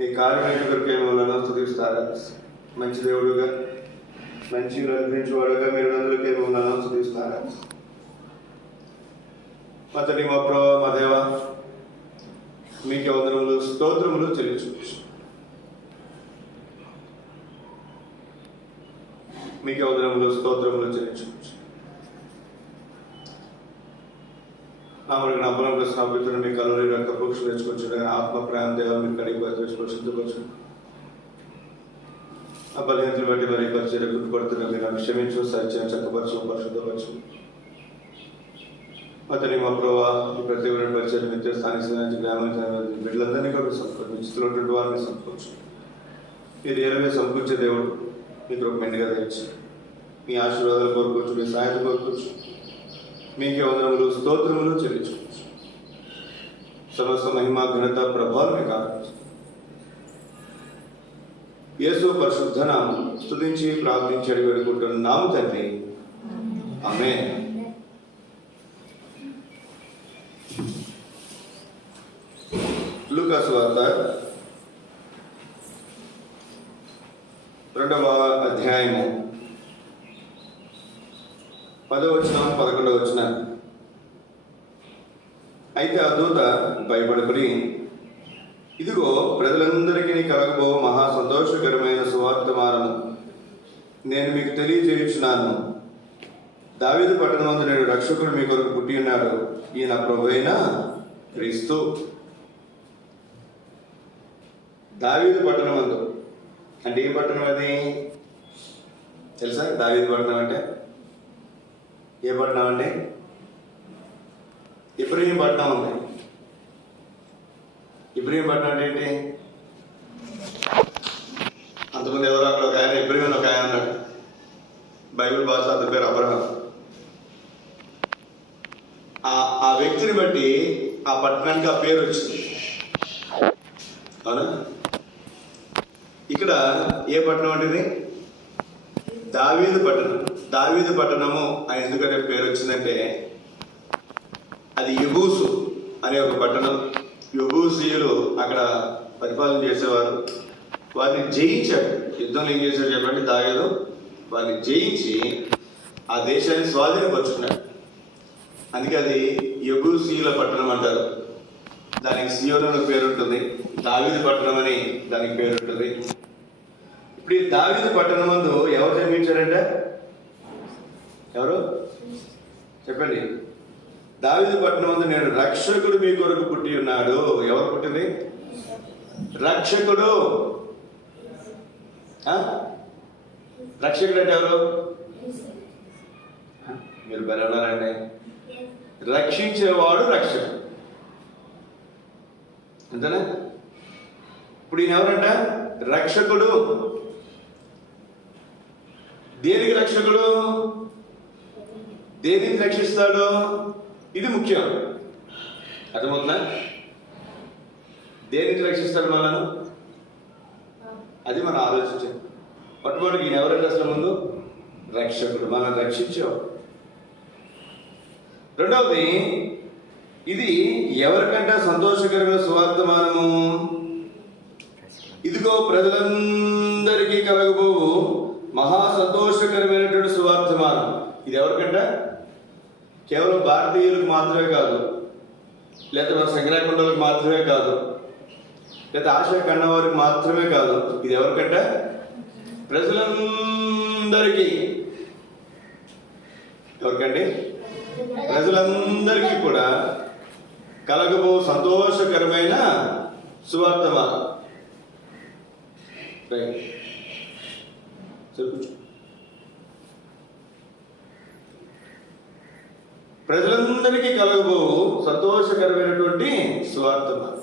నీ కార్యమైన కొరకే మమ్మల్ని స్తుతిస్తారా? మంచి దేవుడుగా, మంచి నడిపించేవాడుగా మీరు అందరికీ మమ్మల్ని స్తుతిస్తారా? మా తండ్రి, మా ప్రభు, మా దేవ, మీకే వందనములు స్తోత్రములు చెల్లించవచ్చు. మీకే వందనములు స్తోత్రములు చెల్లించవచ్చు. నా పొలం స్థాపితున్న మీ కలవరి రక్త పక్షులు తెచ్చుకొచ్చిన ఆత్మ ప్రాణం దేవ మీరు కడిగి శుద్ధపరచు. ఆ బలహీనతలు బట్టి మరి పరిచయం గుర్తుపడుతున్న మీరు క్షమించు, సత్యం చక్కపరచు, పరిశుద్ధపరచు. అతని మా ప్రభావ ఈ ప్రత్యేకమైన పరిచయం నిత్య స్థానిక గ్రామానికి బిడ్డలందరినీ కూడా సంపూర్ణ నిశ్చితులటువంటి వారిని సంపూర్చు. మీరు ఏలమే సమకూర్చే దేవుడు, మీకు ఒక మెండుగా తెచ్చు. మీ ఆశీర్వాదాలు కోరుకోవచ్చు, మీ సహాయం కోరుకోవచ్చు. మీకే వందనములు స్తోత్రములు చెల్లించుకోవచ్చు. సమస్త మహిమ ఘనత ప్రభావమే కాదు యేసు పరిశుద్ధ నామం స్తుతించి ప్రార్థించి అడిగి వేడుకుంటున్నాము తండ్రి, ఆమేన్. లూకా సువార్త 2వ అధ్యాయము 10వ వచనం 11వ వచనం. అయితే ఆ దూత భయపడుకుని, ఇదిగో ప్రజలందరికీ కలగబో మహా సంతోషకరమైన సువార్తమానము నేను మీకు తెలియజేయుచున్నాను. దావీదు పట్టణమందు నేడు రక్షకుడు మీ కొరకు పుట్టి ఉన్నాడు, ఈయన ప్రభువైన క్రీస్తు. దావీదు పట్టణమందు అంటే ఏ పట్టణం అది తెలుసా? దావీదు పట్టణం అంటే ఏ పట్టణం అంటే ఇబ్రహీం పట్టణం ఉంది. ఇబ్రహీం పట్టణం అంటే ఏంటి? అంతకుముందు ఎవరో అక్కడ ఒక ఆయన ఇబ్రహీం ఒక ఆయన ఉన్నాడు. బైబిల్ భాష అతని పేరు అబ్రహాం. ఆ వ్యక్తిని బట్టి ఆ పట్టణానికి ఆ పేరు వచ్చింది. అవునా? ఇక్కడ ఏ పట్టణం అంటే దావీదు పట్టణం. దావీదు పట్టణము అని ఎందుకనే పేరు వచ్చిందంటే అది యెబూసు అనే ఒక పట్టణం. యెబూసీయులు అక్కడ పరిపాలన చేసేవారు. వారిని జయించాడు. యుద్ధంలో ఏం చేశాడు చెప్పండి? దావీదు వారిని జయించి ఆ దేశాన్ని స్వాధీనపరుచుకున్నాడు. అందుకే అది యెబూసీయుల పట్టణం అంటారు. దానికి సియోను అని పేరు ఉంటుంది, దావీదు పట్టణం అని దానికి పేరు ఉంటుంది. ఇప్పుడు ఈ దావీదు పట్టణం ముందు ఎవరు జన్మించారంటే? ఎవరు చెప్పండి? దావీదు పట్టణం ముందు నేను రక్షకుడు మీ కొరకు పుట్టి ఉన్నాడు. ఎవరు పుట్టింది? రక్షకుడు. రక్షకుడు అంటే ఎవరు? మీరు బలి ఉన్నారండి. రక్షించేవాడు రక్షకుడు, అంతేనా? ఇప్పుడు ఈయన ఎవరంట? రక్షకుడు. దేనికి రక్షకుడు? దేనికి రక్షిస్తాడు? ఇది ముఖ్యం. అర్థమవుతుందా? దేనికి రక్షిస్తాడు మనను? అది మనం ఆలోచించాం. పట్టుబడికి ఈయన ఎవరంటే అసలు ముందు? రక్షకుడు, మనం రక్షించేవాడు. రెండవది, ఇది ఎవరికంటే సంతోషకరమైన సువార్తమానము? ఇదిగో ప్రజలందరికీ కలగబోవు మహా సంతోషకరమైనటువంటి సువార్తమానం. ఇది ఎవరికంట? కేవలం భారతీయులకు మాత్రమే కాదు, లేదా మన సంగ్రహకుండలకు మాత్రమే కాదు, లేదా ఆశ కన్నవారికి మాత్రమే కాదు. ఇది ఎవరికంట? ప్రజలందరికీ. ఎవరికండి? ప్రజలందరికీ కూడా కలగబో సంతోషకరమైన సువార్తమానం. ప్రజలందరికీ కలగబో సంతోషకరమైనటువంటి సువార్తమానం.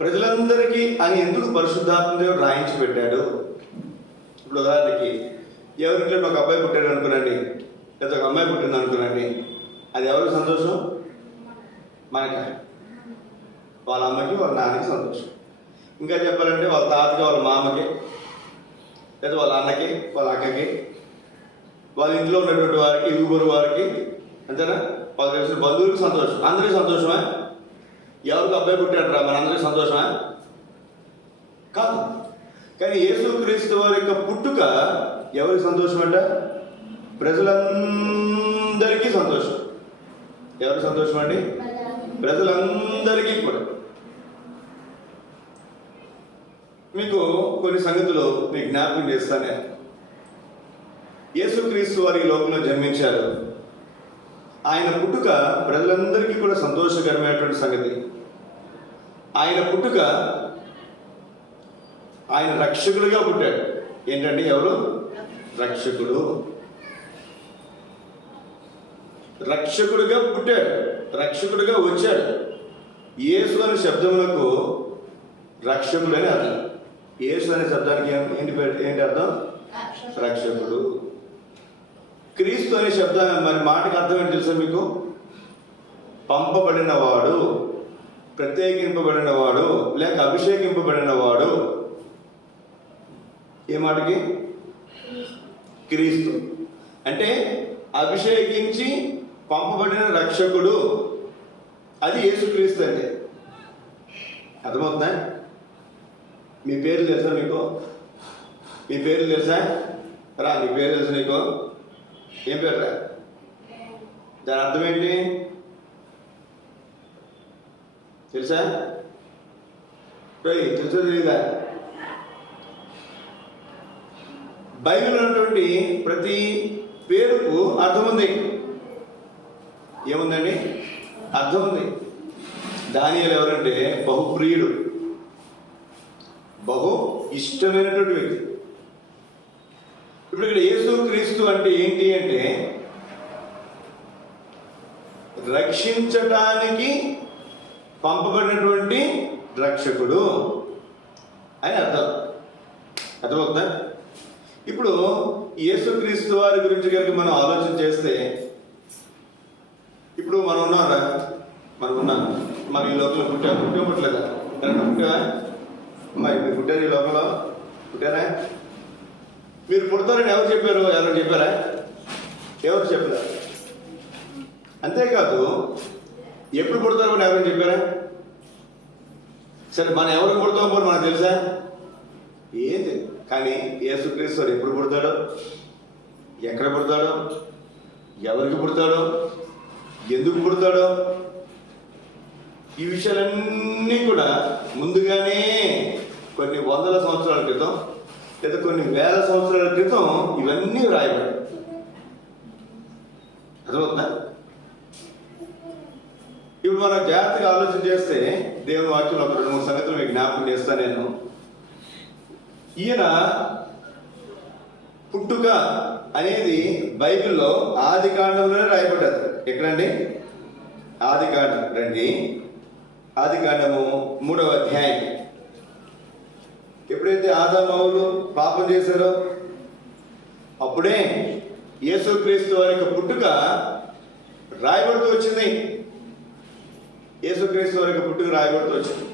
ప్రజలందరికీ అని ఎందుకు పరిశుద్ధాత్మ దేవుడు రాయించి పెట్టాడు? ఇప్పుడు ఉదాహరణకి ఎవరింట్లో ఒక అబ్బాయి పుట్టాడు అనుకునండి, లేదా ఒక అమ్మాయి పుట్టింది అనుకునండి, అది ఎవరికి సంతోషం? మనకి, వాళ్ళ అమ్మకి వాళ్ళ నాన్నకి సంతోషం. ఇంకా చెప్పాలంటే వాళ్ళ తాతకి వాళ్ళ మామకి, లేదా వాళ్ళ అన్నకి వాళ్ళ అక్కకి, వాళ్ళ ఇంట్లో ఉన్నటువంటి వారికి, ఇరుగురు వారికి, అంతేనా? వాళ్ళకి తెలిసిన బంధువులకి సంతోషం. అందరికీ సంతోషమా? ఎవరికి అబ్బాయి పుట్టాడు రా, మనందరికీ సంతోషమా? కాదు. కానీ యేసుక్రీస్తు వారి యొక్క పుట్టుక ఎవరికి సంతోషం అంట? ప్రజలందరికీ సంతోషం. ఎవరికి సంతోషం అండి? ప్రజలందరికీ కూడా. మీకు కొన్ని సంగతులు మీకు జ్ఞాపకం చేస్తానే. యేసుక్రీస్తు వారి లోకంలో జన్మించారు. ఆయన పుట్టుక ప్రజలందరికీ కూడా సంతోషకరమైనటువంటి సంగతి. ఆయన పుట్టుక, ఆయన రక్షకుడుగా పుట్టాడు. ఏంటండి? ఎవరు? రక్షకుడు. రక్షకుడుగా పుట్టాడు, రక్షకుడుగా వచ్చాడు. యేసు అనే శబ్దములకు రక్షకుడు అని అర్థం. యేసు అనే శబ్దానికి ఏంటి అర్థం? రక్షకుడు. క్రీస్తు అనే శబ్దం మరి మాటకు అర్థం ఏంటి తెలుసా మీకు? పంపబడినవాడు, ప్రత్యేకింపబడినవాడు, లేక అభిషేకింపబడినవాడు. ఏ మాటకి? క్రీస్తు అంటే అభిషేకించి పంపబడిన రక్షకుడు. అది యేసుక్రీస్తు అంటే. అర్థమవుతుందా? మీ పేర్లు తెలుసా మీకు? మీ పేర్లు తెలుసా? రా, నీ పేరు తెలుసా నీకు? ఏం పేరు రా? దాని అర్థం ఏంటి తెలుసా? తెలుసా తెలీదా? బైబిల్ ఉన్నటువంటి ప్రతి పేరుకు అర్థం ఉంది. ఏముందండి? అర్థం ఉంది. దానియేలు ఎవరంటే బహుప్రియుడు, బహు ఇష్టమైనటువంటి వ్యక్తి. ఇప్పుడు ఇక్కడ యేసుక్రీస్తు అంటే ఏంటి అంటే రక్షించటానికి పంపబడినటువంటి రక్షకుడు అని అర్థం. అర్థమవుతుందా? ఇప్పుడు యేసుక్రీస్తు వారి గురించి కనుక మనం ఆలోచన చేస్తే, ఇప్పుడు మనం ఉన్నారా? మనం ఉన్నాం. మనం ఈ లోకంలో పుట్టలేదా? కరెక్ట్ పుట్టావా? మరి మీరు పుట్టారు ఈ లోకంలో? పుట్టారా? మీరు పుడతారని ఎవరు చెప్పారు? ఎవరు చెప్పారా? ఎవరు చెప్పారా? అంతేకాదు ఎప్పుడు పుడతారు అని ఎవరు చెప్పారా? సరే, మనం ఎవరికి పుడతామో కూడా మనకు తెలుసా? ఏంటి? కానీ యేసుక్రీస్తు ఎప్పుడు పుడతాడో, ఎక్కడ పుడతాడో, ఎవరికి పుడతాడో, ఎందుకు పుడతాడో, ఈ విషయాలన్నీ కూడా ముందుగానే కొన్ని వందల సంవత్సరాల క్రితం లేదా కొన్ని వేల సంవత్సరాల క్రితం ఇవన్నీ రాయబడ్డాయి. అర్థమవుతుందా? ఇప్పుడు మనం జాగ్రత్తగా ఆలోచన చేస్తే దేవుని వాక్యంలో ఒక 2-3 సంగతులు మీకు జ్ఞాపకం చేస్తాను నేను. ఈయన పుట్టుక అనేది బైబిల్లో ఆది కాండంలోనే రాయబడ్డది. ఎక్కడండి? ఆది కాండం రండి. ఆది కాండము 3వ అధ్యాయం. ఎప్పుడైతే ఆదామవులు పాపం చేశారో అప్పుడే యేసుక్రీస్తు వారి యొక్క పుట్టుక రాయబడుతూ వచ్చింది. యేసుక్రీస్తు వారి యొక్క పుట్టుక రాయబడుతూ వచ్చింది.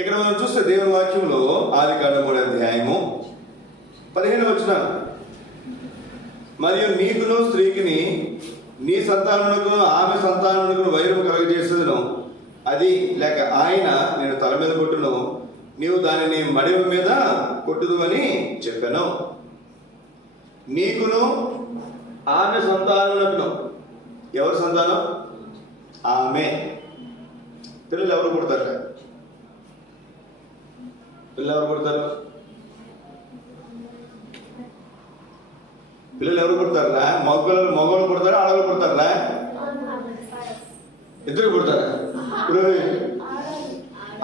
ఇక్కడ మనం చూస్తే దేవుని వాక్యంలో ఆది కాండం 3వ అధ్యాయము 15వ వచనం, మరియు నీకును స్త్రీకిని నీ సంతానమునకు ఆమె సంతానమునకు వైరము కలుగజేసేదను. అది లేక ఆయన నేను తల మీద కొట్టును, నీవు దానిని మడిమ మీద కొట్టుదు అని చెప్పాను. నీకును ఆమె సంతానమునకును. ఎవరి సంతానం? ఆమె. పిల్లలు ఎవరు పుడతారు? పిల్లలు ఎవరు పుడతారు? పిల్లలు ఎవరు పుడతారా? మగవాళ్ళు పుడతారా? ఆడవాళ్ళు పుడతారా? ఇద్దరు పుడతారా? ఇప్పుడు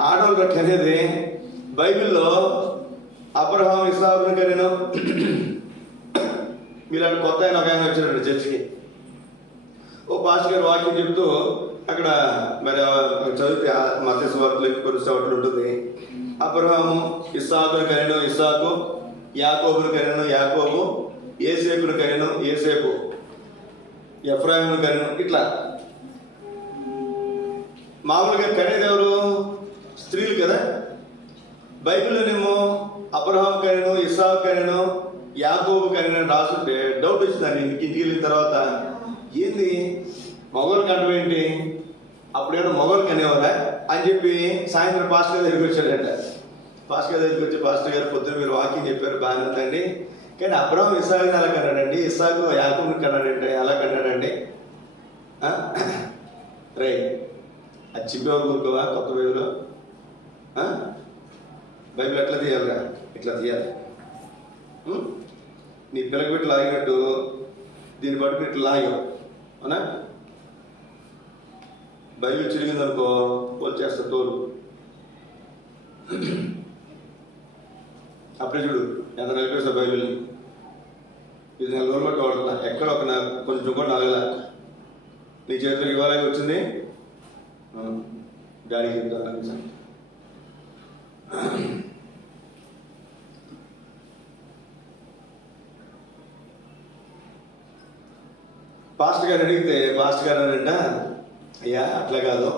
ఆడవాళ్ళు అనేది బైబిల్లో అబ్రహాం, ఇస్సాకును కనేను. మీలాంటి కొత్త ఆయన ఒక ఆయన వచ్చారండి చర్చికి. ఓ పాస్టర్ గారు వాక్యం చెప్తూ అక్కడ మరి చదివితే మత్తయి సువార్తలో కొన్ని చోట్ల ఉంటుంది. అబ్రహాము ఇస్సాకును కనేను, ఇస్సాకు యాకోబును కనేను, యాకోబు ఏసేపును కనేను, ఏసేపు ఎఫ్రాయిమును కనేను. ఇట్లా మామూలుగా కనేది ఎవరు? స్త్రీలు కదా. బైబిల్లోనేమో అబ్రహాం కనేను, ఇస్సాకు కనేను, యాకోబు కనేను రాస్తుంటే డౌట్ వచ్చిందండి. ఇంటికి వెళ్ళిన తర్వాత ఏంది మొగలు కంటం ఏంటి? అప్పుడేమో మొగలు కనేవారా అని చెప్పి సాయంత్రం పాస్టర్ దగ్గరికి వచ్చాడట. పాస్టర్ గారి దగ్గరికి వచ్చి, పాస్టర్ గారు పొద్దున మీరు వాకింగ్ చెప్పారు, బాగానే ఉందండి, కానీ అబ్రహాం ఇస్సాకుని అలా కన్నాడండి, ఇస్సాకు యాకోబుని కన్నాడంటే అలా కన్నాడండి. రే అది చెప్పేవారు ఊరుకోవా కొత్త బైబిల్లో? బైబిల్ ఎట్లా తీయాలిరా? ఇట్లా తీయాలి. నీ పిల్లకి పెట్టి లాగినట్టు దీన్ని పట్టుకుని ఇట్లా లాగావు, అవునా? బైబిల్ చిరిగిందనుకో పోల్చేస్తా తోలు. అప్పుడే చూడు ఎంత నిలిపేస్తా బైబిల్ని. ఇది 4 రోజులు బట్టి వాడుతున్నా, ఎక్కడ ఒక కొంచెం కూడా నలగల. నీ చేతిలో ఇవ్వాలని వచ్చింది, డాడీకి చెప్తాను. పాస్టర్ గారు అడిగితే పాస్టర్ గారు అనంట, అయ్యా అట్లా కాదు,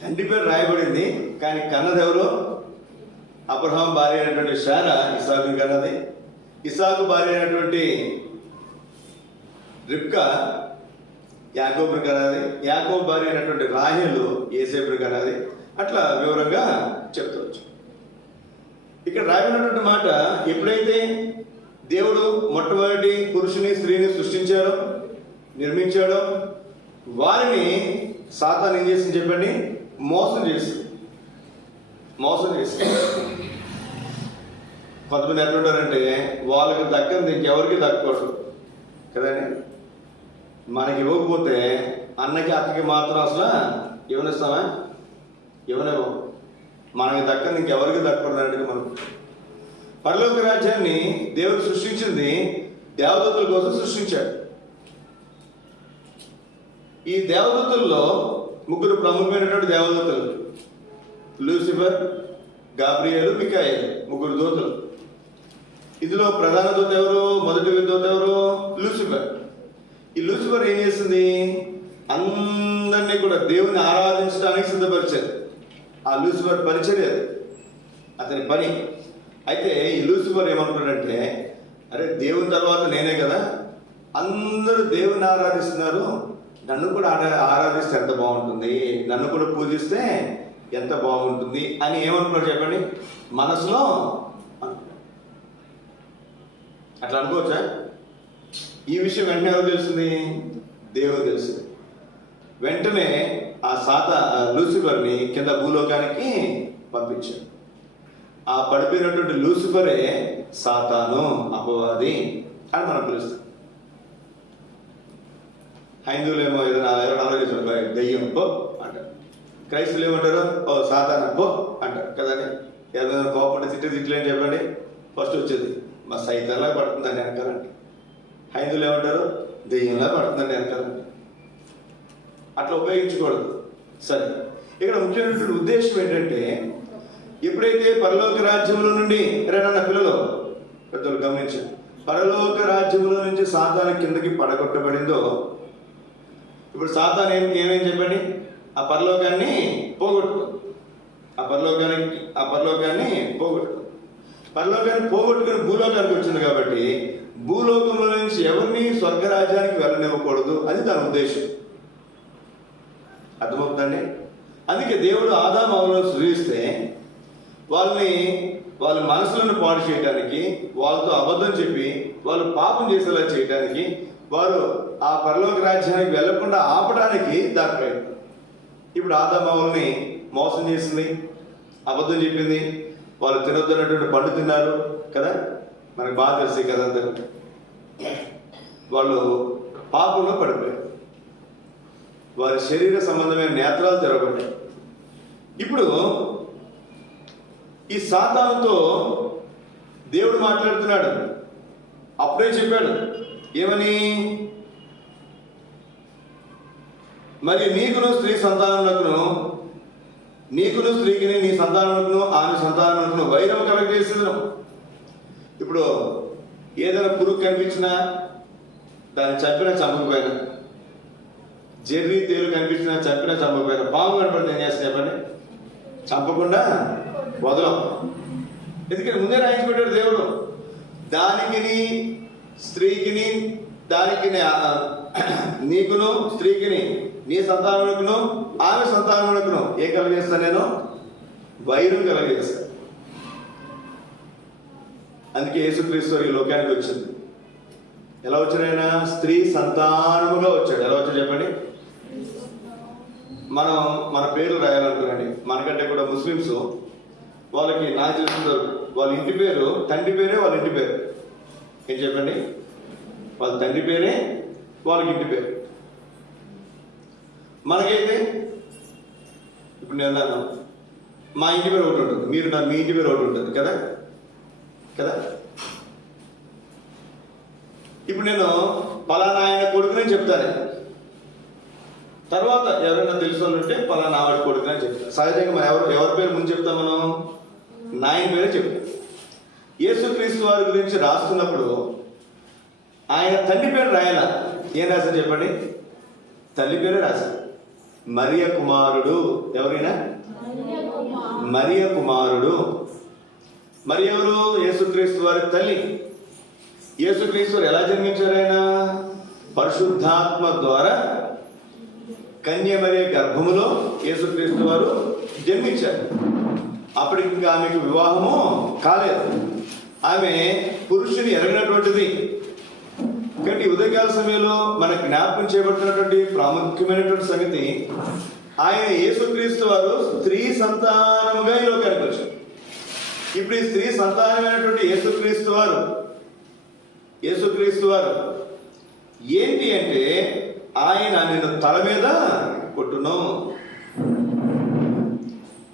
తండ్రి పేరు రాయబడింది కానీ కన్నది ఎవరు? అబ్రహాం భార్య అయినటువంటి శారా ఇస్సాకు కన్నది, ఇస్సాకు భార్య అయినటువంటి రిబ్కా యాకోబుని కన్నది, యాకోబు భార్య అయినటువంటి రాహేలు యోసేపుని కన్నది. అట్లా వివరంగా చెప్తవచ్చు. ఇక్కడ రాయబడినటువంటి మాట, ఎప్పుడైతే దేవుడు మొట్టమొదటి పురుషుని స్త్రీని సృష్టించాడో, నిర్మించాడో, వారిని సాతాను ఏం చేసింది చెప్పండి? మోసం చేసి కొంతమంది ఎట్లుంటారంటే వాళ్ళకి దక్కంది ఇంకెవరికి దక్కకూడదు కదండి. మనకి ఇవ్వకపోతే అన్నకి అక్కకి మాత్రం అసలు ఇవ్వనిస్తామా? ఇవ్వలేవు. మనకి దక్కంది ఇంకెవరికి దక్కకూడదు అంటే మనం పరలోక రాజ్యాన్ని దేవుడు సృష్టించింది దేవదూతల కోసం సృష్టించాడు. ఈ దేవదూతల్లో 3 ప్రముఖమైనటువంటి దేవదూతలు, లూసిఫర్, గాబ్రియేలు, మికాయేలు, 3 దూతలు. ఇందులో ప్రధాన దూత ఎవరు? మొదటి దూత ఎవరు? లూసిఫర్. ఈ లూసిఫర్ ఏం చేసింది? అందరినీ కూడా దేవుని ఆరాధించడానికి సిద్ధపరిచారు. ఆ లూసిఫర్ పరిచర్య అతని పని. అయితే ఈ లూసిఫర్ ఏమనుకున్నాడంటే, అరే దేవుని తర్వాత నేనే కదా, అందరూ దేవుని ఆరాధిస్తున్నారు, నన్ను కూడా ఆరాధిస్తే ఎంత బాగుంటుంది, నన్ను కూడా పూజిస్తే ఎంత బాగుంటుంది అని ఏమనుకున్నాడు చెప్పండి? మనసులో అట్లా అనుకోవచ్చా? ఈ విషయం వెంటనే ఎవరు తెలిసింది? దేవుడు తెలిసింది. వెంటనే ఆ లూసిఫర్ని కింద భూలోకానికి పంపించాడు. ఆ పడిపోయినటువంటి లూసిఫరే సాతాను, అపవాది అని మనం పిలుస్తాం. హైందువులు ఏమో ఏదైనా ఆలోచించారు, దయ్యం పో అంటారు. క్రైస్తువులు ఏమంటారు? ఓ సాతాను పో అంటారు కదండి. ఏదైనా కోపంటే తిట్లు ఏంటి చెప్పండి? ఫస్ట్ వచ్చేది మా సైతాన్లా పడుతుందని వెనకాలండి. హైందువులు ఏమంటారు? దెయ్యంలా పడుతుందని వెనకాలండి. అట్లా ఉపయోగించకూడదు. సరే, ఇక్కడ ముఖ్యమైనటువంటి ఉద్దేశం ఏంటంటే, ఎప్పుడైతే పరలోక రాజ్యంలో నుండి నా పిల్లలు పెద్దలు గమనించారు, పరలోక రాజ్యంలో నుంచి సాతాను కిందకి పడగొట్టబడిందో, ఇప్పుడు సాతాను ఏమేం చెప్పండి? ఆ పరలోకాన్ని పోగొట్టుకో, ఆ పరలోకాన్ని పోగొట్టుకుని భూలోకానికి వచ్చింది కాబట్టి భూలోకంలో నుంచి ఎవరిని స్వర్గరాజ్యానికి వెళ్ళనివ్వకూడదు. అది దాని ఉద్దేశం. అర్థమవుతుందండి? అందుకే దేవుడు ఆదాము హవ్వలను సృజిస్తే వాళ్ళ మనసులను పాడు చేయడానికి, వాళ్ళతో అబద్ధం చెప్పి వాళ్ళు పాపం చేసేలా చేయడానికి, వారు ఆ పరలోక రాజ్యానికి వెళ్లకుండా ఆపడానికి దాని ప్రయత్నం. ఇప్పుడు ఆదాము హవ్వల్ని మోసం చేసింది, అబద్ధం చెప్పింది, వాళ్ళు తినొద్దన్నటువంటి పండు తిన్నారు కదా, మనకు బాగా తెలిసి కదా. అందరూ వాళ్ళు పాపంలో పడిపోయారు, వారి శరీర సంబంధమైన నేత్రాలు తెరవబడ్డాయి. ఇప్పుడు ఈ సాతానుతో దేవుడు మాట్లాడుతున్నాడు. అప్పుడే చెప్పాడు ఏమని? మరి నీకును స్త్రీ సంతానమునకును, నీకును స్త్రీకిని నీ సంతానమునకును ఆమె సంతానమునకును వైరం కలగజేసేదను. ఇప్పుడు ఏదైనా పురుగు కనిపించినా దాన్ని చంపినా చంపకపోయినా, జెర్రీ తేలు కనిపించినా చంపినా చంపకపోయినా, పాము కనపడితే ఏం చేస్తా చెప్పండి? చంపకుండా వదలం. ఎందుకంటే ముందే రాయించి పెట్టాడు దేవుడు. దానికిని స్త్రీకిని, దానికి నీకును స్త్రీకిని నీ సంతానమునకును ఆమె సంతానమునకును ఏం కలగజేస్తాను? నేను వైరం కలగజేస్తాను. అందుకే యేసుక్రీస్తు ఈ లోకానికి వచ్చింది. ఎలా వచ్చాడు ఆయన? స్త్రీ సంతానముగా వచ్చాడు. ఎలా వచ్చాడు చెప్పండి? మనం మన పేర్లు రాయాలనుకున్నాండి. మనకంటే కూడా ముస్లిమ్స్ వాళ్ళకి నాకు తెలుసుకుంటారు, వాళ్ళ ఇంటి పేరు తండ్రి పేరే వాళ్ళ ఇంటి పేరు. ఏం చెప్పండి? వాళ్ళ తండ్రి పేరే వాళ్ళకి ఇంటి పేరు. మనకైతే ఇప్పుడు నేను అన్నాను, మా ఇంటి పేరు ఒకటి ఉంటుంది, మీరు మీ ఇంటి పేరు ఒకటి ఉంటుంది కదా కదా. ఇప్పుడు నేను పలానా ఆయన కొడుకునే చెప్తాను, తర్వాత ఎవరైనా తెలుసు ఉంటే పలానా ఆవిడ కొడుకునే చెప్తాను. సహజంగా మనం ఎవరి పేరు ముందు చెప్తాం? మనం నాయన పేరే చెప్తాం. యేసుక్రీస్తు వారి గురించి రాస్తున్నప్పుడు ఆయన తండ్రి పేరు రాయాల. ఏం రాశారు చెప్పండి? తల్లి పేరే రాశారు. మరియ కుమారుడు. ఎవరైనా మరియ కుమారుడు. మరి ఎవరు? యేసుక్రీస్తు వారి తల్లి. యేసుక్రీస్తు వారు ఎలా జన్మించారు? ఆయన పరిశుద్ధాత్మ ద్వారా కన్య మరియ గర్భములో యేసుక్రీస్తు వారు జన్మించారు. అప్పటికి ఇంకా ఆమెకు వివాహము కాలేదు. ఆమె పురుషుని ఎరగినటువంటిది. కాబట్టి ఉదయకాల సమయంలో మన జ్ఞాపకం చేయబడుతున్నటువంటి ప్రాముఖ్యమైనటువంటి సంగతి, ఆయన యేసుక్రీస్తు వారు స్త్రీ సంతానముగా ఈ లోకానికి వచ్చారు. ఇప్పుడు ఈ స్త్రీ సంతానమైనటువంటి యేసుక్రీస్తు వారు ఏంటి అంటే, ఆయన నిన్ను తల మీద కొట్టును.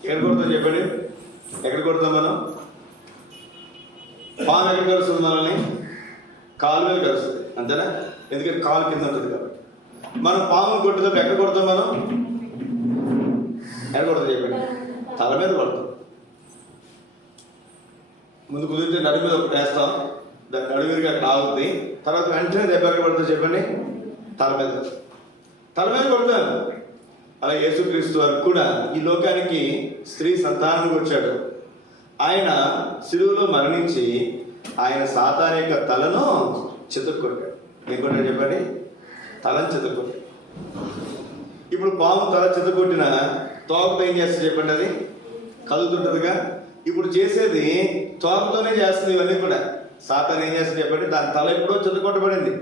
ఎక్కడ కొడతాం చెప్పండి? ఎక్కడ కొడతాం మనం? పాము ఎక్కడ కలుస్తుంది మనల్ని? కాలు మీద కలుస్తుంది, అంతేనా? ఎందుకంటే కాలు కింద ఉంటుంది కాబట్టి. మనం పాము కొట్టినప్పుడు ఎక్కడ కొడతాం మనం? ఎక్కడ కొడతాం చెప్పండి? తల మీద కొడతాం. ముందు కుదిరితే నడి మీద ఒకటి వేస్తాం, దాన్ని నడువిరిగా అక్కడ ఆగుతుంది, తర్వాత వెంటనే దెబ్బ ఎక్కడ పడుతుంది చెప్పండి? తల మీద కొడతాం. అలా యేసుక్రీస్తు వారు కూడా ఈ లోకానికి స్త్రీ సంతానంగా వచ్చాడు. ఆయన శిలువలో మరణించి ఆయన సాతాను యొక్క తలను చితక్కొట్టాడు. ఏం కొట్టాడు చెప్పండి? తలను చితక్కొట్టాడు. ఇప్పుడు పాము తల చితక్కొట్టిన తోకతో ఏం చేస్తుంది చెప్పండి? అది కదులుతుంటదిగా. ఇప్పుడు చేసేది తోకతోనే చేస్తుంది. ఇవన్నీ కూడా సాతాను ఏం చేస్తుంది చెప్పండి? దాని తల ఎప్పుడో చితక్కొట్టబడింది.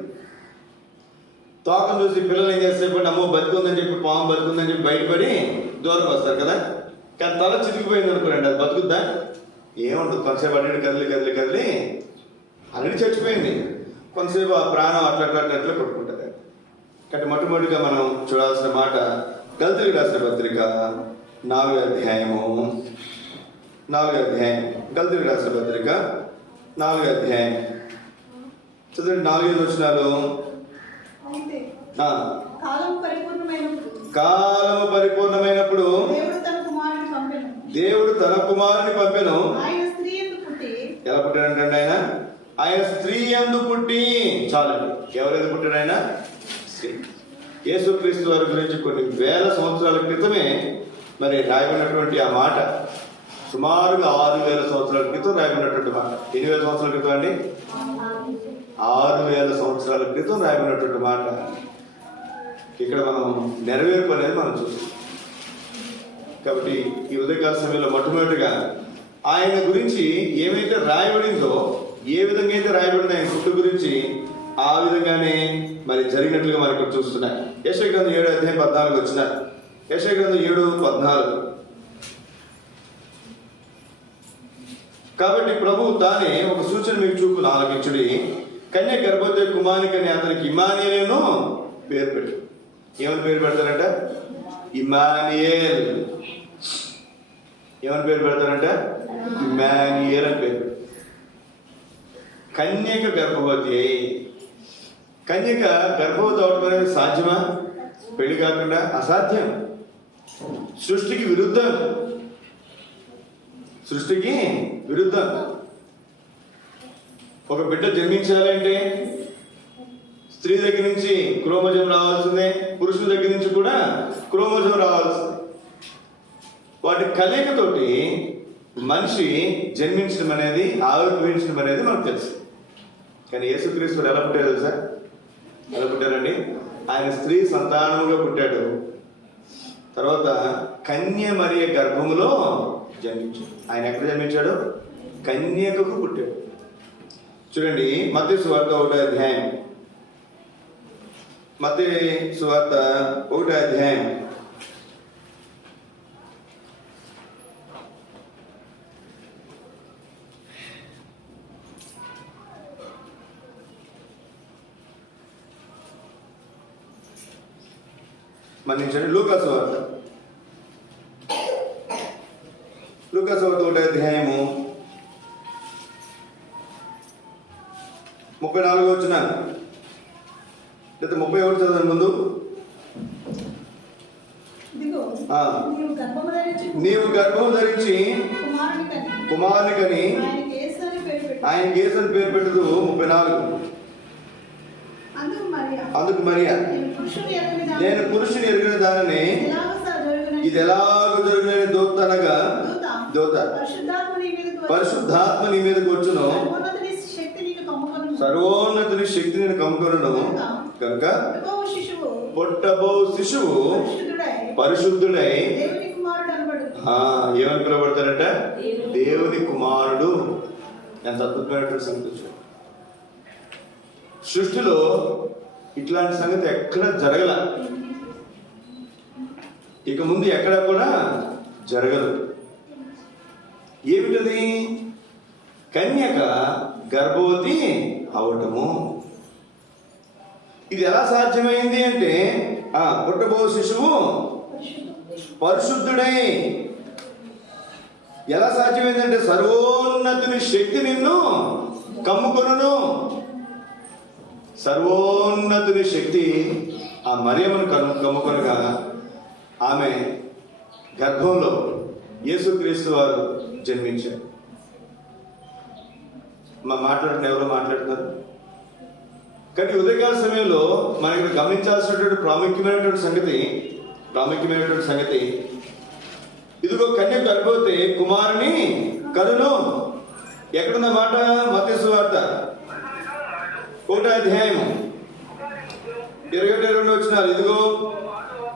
తోకను చూసి పిల్లలు ఏం చేస్తే చెప్పండి? అమ్మో బతుకుందని చెప్పి, పాము బతుకుందని చెప్పి బయటపడి దూరం వస్తారు కదా. కానీ తల చితికిపోయింది అనుకోండి, అది బతుకుద్దా? ఏముంటుంది? కొంతసేపు అన్నిటి కదిలి అన్నిటి చచ్చిపోయింది. కొంతసేపు ఆ ప్రాణం అట్లా కొట్టుకుంటుంది. కాబట్టి మొట్టమొదటిగా మనం చూడాల్సిన మాట గల్తీయులకు రాసిన పత్రిక 4వ అధ్యాయం. గల్తీయులకు రాసిన పత్రిక 4వ అధ్యాయం చదువుని 4 వచనాలు. కాలము పరిపూర్ణమైనప్పుడు దేవుడు తన కుమారుని పంపెను. ఎలా పుట్టాడంటే ఆయన స్త్రీ యందు పుట్టి. చాలండి. ఎవరైతే పుట్టాడు? ఆయన స్త్రీ. యేసుక్రీస్తు వారి గురించి కొన్ని వేల సంవత్సరాల క్రితమే మరి రాయబడినటువంటి ఆ మాట, సుమారుగా 6000 సంవత్సరాల క్రితం రాయబడినటువంటి మాట. ఎన్ని వేల సంవత్సరాల క్రితం అండి? 6000 సంవత్సరాల క్రితం రాయబడినటువంటి మాట ఇక్కడ మనం నెరవేర్పు అనేది మనం చూస్తాం. కాబట్టి ఈ ఉదయకాల సమయంలో మొట్టమొదటిగా ఆయన గురించి ఏమైతే రాయబడిందో, ఏ విధంగా అయితే రాయబడిందో ఆయన పుట్టు గురించి, ఆ విధంగానే మరి జరిగినట్లుగా మనకు చూస్తున్నాయి. యెషయా గ్రంథం 7వ అధ్యాయం 14 వచ్చిన యెషయా గ్రంథం 7:14. కాబట్టి ప్రభువు తానే ఒక సూచన మీకు చూపును ఆలకించుడి, కన్య గర్భవతి కుమారునికని అతనికి ఇమ్మానుయేలును పేరు పెట్టు. ఏమని పేరు పెడతారంట? ఇమ్మానుయేల్. ఏమని పేరు పెడతారంట? ఇమ్మానుయేల్ అని పేరు. కన్యక గర్భవతి. కన్యక గర్భవతి అవడం అనేది సాధ్యమా? పెళ్లి కాకుండా అసాధ్యం. సృష్టికి విరుద్ధం. ఒక బిడ్డ జన్మించాలంటే స్త్రీ దగ్గర నుంచి క్రోమోజోమ్ రావాల్సిందే, పురుషుల దగ్గర నుంచి కూడా క్రోమోజోమ్ రావాల్సిందే. వాటి కలయికతోటి మనిషి జన్మించడం అనేది, ఆవిర్భవించడం అనేది మనకు తెలుసు. కానీ యేసుక్రీస్తు ఎలా పుట్టారు తెలుసా? ఎలా పుట్టారండి? ఆయన స్త్రీ సంతానముగా పుట్టాడు. తర్వాత కన్య మరియ గర్భములో జన్మించాడు. ఆయన ఎక్కడ జన్మించాడు? కన్యకకు పుట్టాడు. చూడండి, మత్తయి సువార్త 1వ అధ్యాయం. మత్తయి సువార్త 1వ అధ్యాయం. మన్నించండి, లూకా సువార్త 1వ అధ్యాయము 34 వచ్చిన లేదా 31 చదవండి ముందు. నీవు గర్భము ధరించి కుమారుని కని ఆయన యేసు అని పేరు పెట్టదు. 34. అందుకు మరియా, నేను పురుషుని ఎరిగిన దానిని ఇది ఎలాగ జరిగిన దూతనగా దూత పరిశుద్ధాత్మ నీ మీదకి వచ్చును, సర్వోన్నతుని శక్తి నేను కమ్ముకొనును కనుక పుట్టబో శిశువు పరిశుద్ధుడై ఏమని పిలువబడతారంట? దేవుని కుమారుడు. ఎంత అద్భుతమైనటువంటి సంగతి. సృష్టిలో ఇట్లాంటి సంగతి ఎక్కడ జరగల, ఇక ముందు ఎక్కడ కూడా జరగదు. ఏమిటది? కన్యక గర్భవతి అవటము. ఇది ఎలా సాధ్యమైంది అంటే పుట్టబో శిశువు పరిశుద్ధుడై. ఎలా సాధ్యమైందంటే సర్వోన్నతుని శక్తి నిన్ను కమ్ముకొనును. సర్వోన్నతుని శక్తి ఆ మరియమ్మను కమ్ముకొనగా ఆమె గర్భంలో యేసుక్రీస్తు వారు జన్మించారు. మాట్లాడిన ఎవరో మాట్లాడుతున్నారు. కానీ ఉదయకాల సమయంలో మనకి గమనించాల్సినటువంటి ప్రాముఖ్యమైనటువంటి సంగతి ఇదిగో కన్య గర్భవతి కుమారుని కనును. ఎక్కడున్న మాట? మత్తయి సువార్త 1వ అధ్యాయము 21-22 వచ్చినారు. ఇదిగో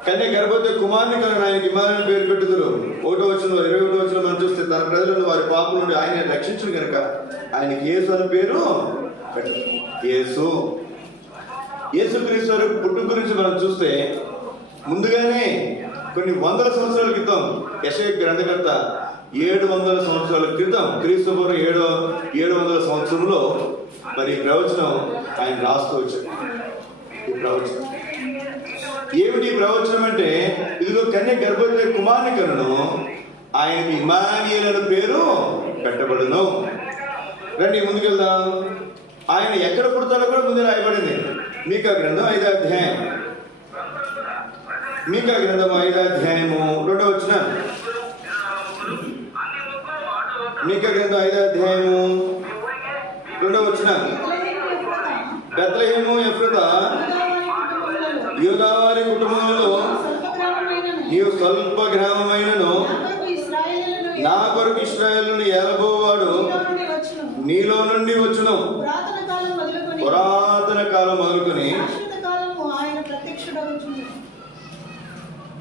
కన్య గర్భవతి కుమారుని కనుక ఆయనకి ఇమ్మానుయేలు పేరు పెట్టుదురు. 1వ వచనంలో 21వ వచనంలో మనం చూస్తే తన ప్రజలను వారి పాపం నుండి ఆయన రక్షించును కనుక ఆయనకి యేసు అని పేరు పెట్టు. యేసుక్రీస్తు వారి పుట్టుక గురించి మనం చూస్తే ముందుగానే కొన్ని వందల సంవత్సరాల క్రితం యెషయా గ్రంథకర్త 700 సంవత్సరాల క్రితం క్రీస్తు పూర్వం 700 సంవత్సరంలో మరి ప్రవచనం ఆయన రాస్తూ వచ్చాడు. ఈ ప్రవచనం ఏమిటి? ఈ ప్రవచనం అంటే ఇదిగో కన్య గర్భవతి కుమారుని కనును, ఆయనకి ఇమ్మానుయేలు అనే పేరు పెట్టబడును. రండి ముందుకెళ్దాం. ఆయన ఎక్కడ పుడతారో కూడా ముందే రాయబడింది. మీకా గ్రంథం 5వ అధ్యాయం. మీకా గ్రంథం 5వ అధ్యాయము 2వ వచనం. మీకా గ్రంథం 5వ అధ్యాయము 2వ వచనం. బెత్లెహేము ఎఫ్రాతా యూదా వారి కుటుంబంలో నీవు స్వల్ప గ్రామమైనను నా కొరకు ఇశ్రాయేలును ఏలబోవాడు నీలో నుండి వచ్చును. పురాతన కాలం మొదలుకొని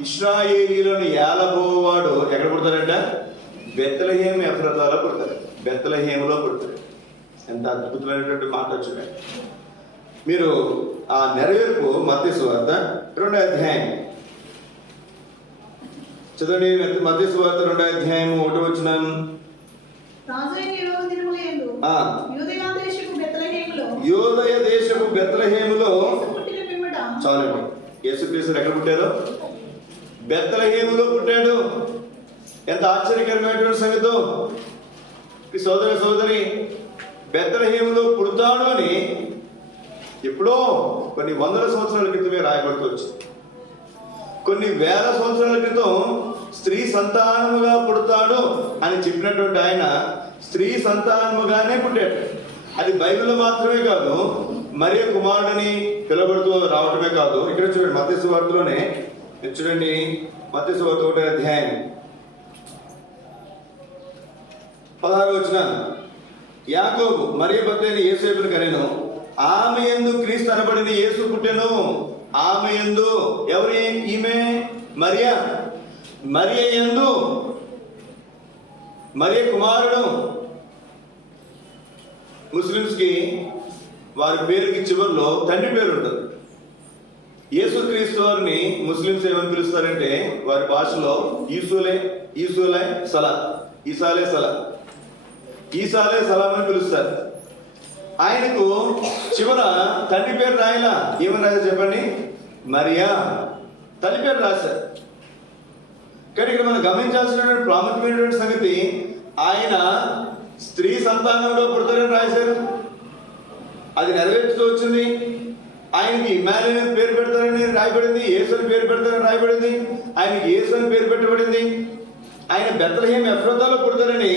ఇశ్రాయేలీలను ఏలబోవాడు ఎక్కడ పుడతాడంట? బెత్లెహేము ఎఫ్రాతాలో పుడతాడు. బెత్లెహేములో పుడతాడు. ఎంత అద్భుతమైనటువంటి మాట వచ్చినాయి. మీరు ఆ నెరవేర్పు మత్తయి సువార్త 2వ అధ్యాయం చదవండి. మత్తయి సువార్త 2వ అధ్యాయము 1వ వచనం. యూదయ దేశపు బెత్లెహేములో చాలండి. యేసుక్రీస్తు ఎక్కడ పుట్టారో? బెత్లెహేములో పుట్టాడు. ఎంత ఆశ్చర్యకరమైనటువంటి సంగతో సోదరి బెత్లెహేములో పుడతాడు అని ఎప్పుడో కొన్ని వందల సంవత్సరాల క్రితమే రాయబడుతూ వచ్చింది. కొన్ని వేల సంవత్సరాల క్రితం స్త్రీ సంతానముగా పుడతాడు అని చెప్పినటువంటి ఆయన స్త్రీ సంతానముగానే పుట్టాడు. అది బైబిల్లో మాత్రమే కాదు, మరియ కుమారుడిని పిలబడుతూ రావటమే కాదు. ఇక్కడ చూడండి మత్తయి సువార్తలోనే చూడండి. మత్తయి సువార్త 1వ అధ్యాయం 16వ వచనం. యాకోబు మరియ భర్త అయిన యోసేపును కనెను. ఆమె యందు క్రీస్తు అనబడిన యేసు పుట్టెను. ఆమె యందు ఎవరి? ఈమె మరియ. మరియ యందు మరియ కుమారుడు ముస్లిమ్స్కి వారి పేరుకి చివరిలో తండ్రి పేరు ఉంటుంది. యేసుక్రీస్తు వారిని ముస్లిమ్స్ ఏమని పిలుస్తారంటే వారి భాషలో ఈసాలే సలాం అని పిలుస్తారు. ఆయనకు చివర తండ్రి పేరు రాయలా, ఏమని రాశారు చెప్పండి? మరియా. తల్లి పేరు రాశారు. కానీ ఇక్కడ మనం గమనించాల్సినటువంటి ప్రాముఖ్యమైనటువంటి సంగతి, ఆయన స్త్రీ సంతానంలో పుడతారని రాశారు. అది నెరవేర్చుతూ వచ్చింది. ఆయనకి ఇమ్మానుయేల్ అని పేరు పెడతారని రాయబడింది, యేసు అని పేరు పెడతారని రాయబడింది, ఆయనకి యేసు అని పేరు పెట్టబడింది. ఆయన బెత్లెహేం ఎఫ్రాతాలో పుడతారని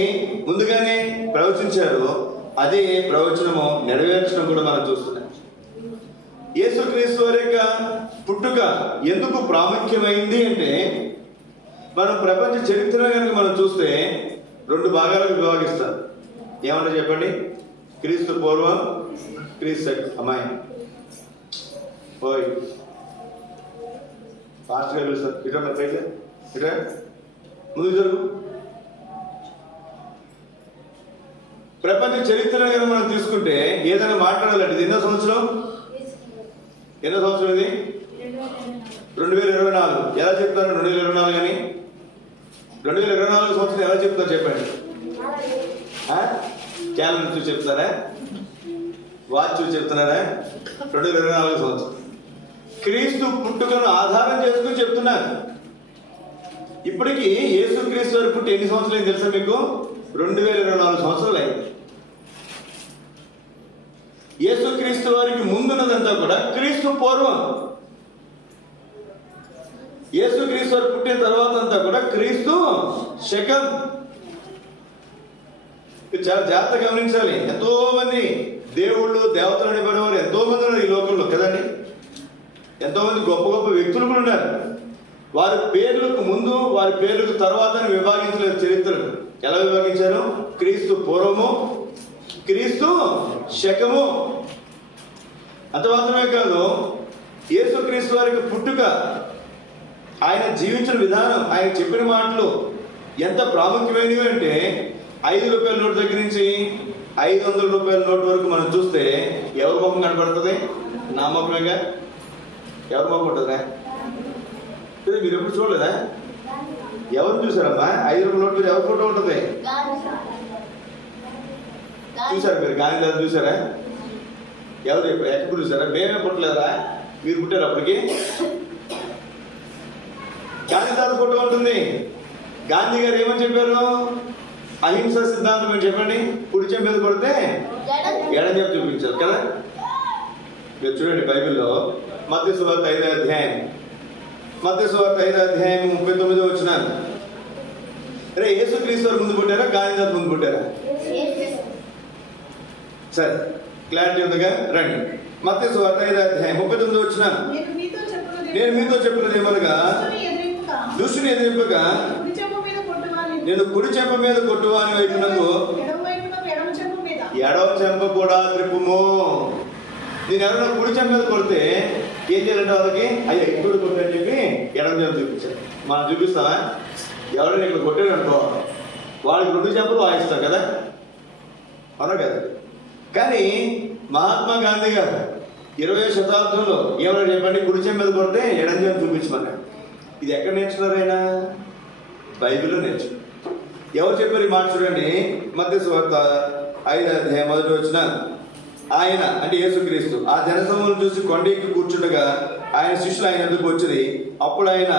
ముందుగానే ప్రవచించారు. అదే ప్రవచనము నెరవేర్చడం కూడా మనం చూస్తున్నాం. యేసుక్రీస్తు వారి యొక్క పుట్టుక ఎందుకు ప్రాముఖ్యమైంది అంటే, మనం ప్రపంచ చరిత్రలో కనుక మనం చూస్తే 2 భాగాలకు విభాగిస్తారు. ఏమన్నా చెప్పండి? క్రీస్తు పూర్వం, క్రీస్తు అమ్మాయి ఓయ్ ఫాస్ట్గా పిలుస్తారు. ఇట్లా పైకి ఇట్లా ముందు జరుగు. ప్రపంచ చరిత్రలో కనుక మనం తీసుకుంటే ఏదైనా మాట్లాడాలంటే ఇది ఎన్నో సంవత్సరం ఇది? 2024. ఎలా చెప్తారు 2024 అని? 2024 సంవత్సరం ఎలా చెప్తారు చెప్పండి? క్యాలెండర్ చూసి చెప్తారా? వాచ్ చూసి చెప్తున్నారా? 2024 సంవత్సరం క్రీస్తు పుట్టుకను ఆధారం చేసుకుని చెప్తున్నారు. ఇప్పటికీ యేసుక్రీస్తు వారి పుట్టి ఎన్ని సంవత్సరాలు అయింది తెలుసా మీకు? 2024 సంవత్సరాలు అయింది. యేసుక్రీస్తు వారికి ముందున్నదంతా కూడా క్రీస్తు పూర్వం. యేసుక్రీస్తు వారు పుట్టిన తర్వాత అంతా కూడా క్రీస్తు శకం. చాలా జాగ్రత్తగా గమనించాలి. ఎంతో మంది దేవుళ్ళు దేవతలు అనేవారు ఎంతో మంది ఉన్నారు ఈ లోకంలో కదండి. ఎంతో మంది గొప్ప గొప్ప వ్యక్తులు కూడా ఉన్నారు. వారి పేర్లకు ముందు వారి పేర్లకు తర్వాత విభాగించలేదు చరిత్రలు. ఎలా విభాగించారు? క్రీస్తు పూర్వము, క్రీస్తు శకము. అంత మాత్రమే కాదు, యేసుక్రీస్తు వారికి పుట్టుక, ఆయన జీవించిన విధానం, ఆయన చెప్పిన మాటలు ఎంత ప్రాముఖ్యమైనవి అంటే 5 రూపాయల నోటు దగ్గర నుంచి 500 రూపాయల నోటు వరకు మనం చూస్తే ఎవరి ముఖం కనపడుతుంది? నా ముఖమేగా. ఎవరి ముఖం ఉంటుందా? మీరు ఎప్పుడు చూడలేదా? ఎవరు చూసారమ్మా? 5 రూపాయల నోట్ మీద ఎవరి ఫోటో ఉంటుంది? చూసారా మీరు? గాంధీ గారు చూసారా? ఎవరు ఎక్కడ చూసారా? మేమే పుట్టలేదా? మీరు పుట్టారు అప్పటికి? గాంధీ తాత ఫోటో ఉంటుంది. గాంధీ గారు ఏమని చెప్పారు? అహింస సిద్ధాంతం అని చెప్పండి. కుడి చెంప మీద కొడితే ఎడం చెంప చూపించారు కదా. మీరు చూడండి బైబిల్లో మత్తయి సువార్త 5వ అధ్యాయం 39వ వచనం. అరే యేసుక్రీస్తు వారు ముందు పుట్టారా గాంధీ తాత ముందు పుట్టారా? సరే క్లారిటీ ఉందిగా. రండి మత్తయి సువార్త 5వ అధ్యాయం 39వ వచనం. నేను మీతో చెప్పినది ఏమనగా, దుష్టుని ఎదిరింపక నేను కుడి చెంప మీద కొట్టువాని వైపునకు ఎడవ చెంప కూడా త్రిప్పుము. నేను ఎవరైనా కుడి చెంప మీద కొడితే ఏం చేయాలంటే వాళ్ళకి అయ్యా ఇప్పుడు కొట్టని చెప్పి ఎడవ చెంప చూపించారు. మనం చూపిస్తామా? ఎవరైనా ఇక్కడ కొట్టారు అనుకో వాళ్ళకి 2 చెంపలు వాయిస్తారు కదా, అవునా కదా. కానీ మహాత్మా గాంధీ గారు 20వ శతాబ్దంలో ఏమైనా చెప్పండి, కుడి చెంప మీద కొడితే ఎడం చెంప చూపించమన్నాడు. ఇది ఎక్కడ నేర్చుకున్నారు? ఆయన బైబిల్లో నేర్చుకున్నారు. ఎవరు చెప్పారు ఈ మాట? చూడండి మత్తయి సువార్త 5వ అధ్యాయం 1వ వచనం. ఆయన అంటే యేసుక్రీస్తు ఆ జనసమూహం చూసి కొండెక్కి కూర్చుండగా ఆయన శిష్యులు ఆయన ఎందుకు వచ్చింది. అప్పుడు ఆయన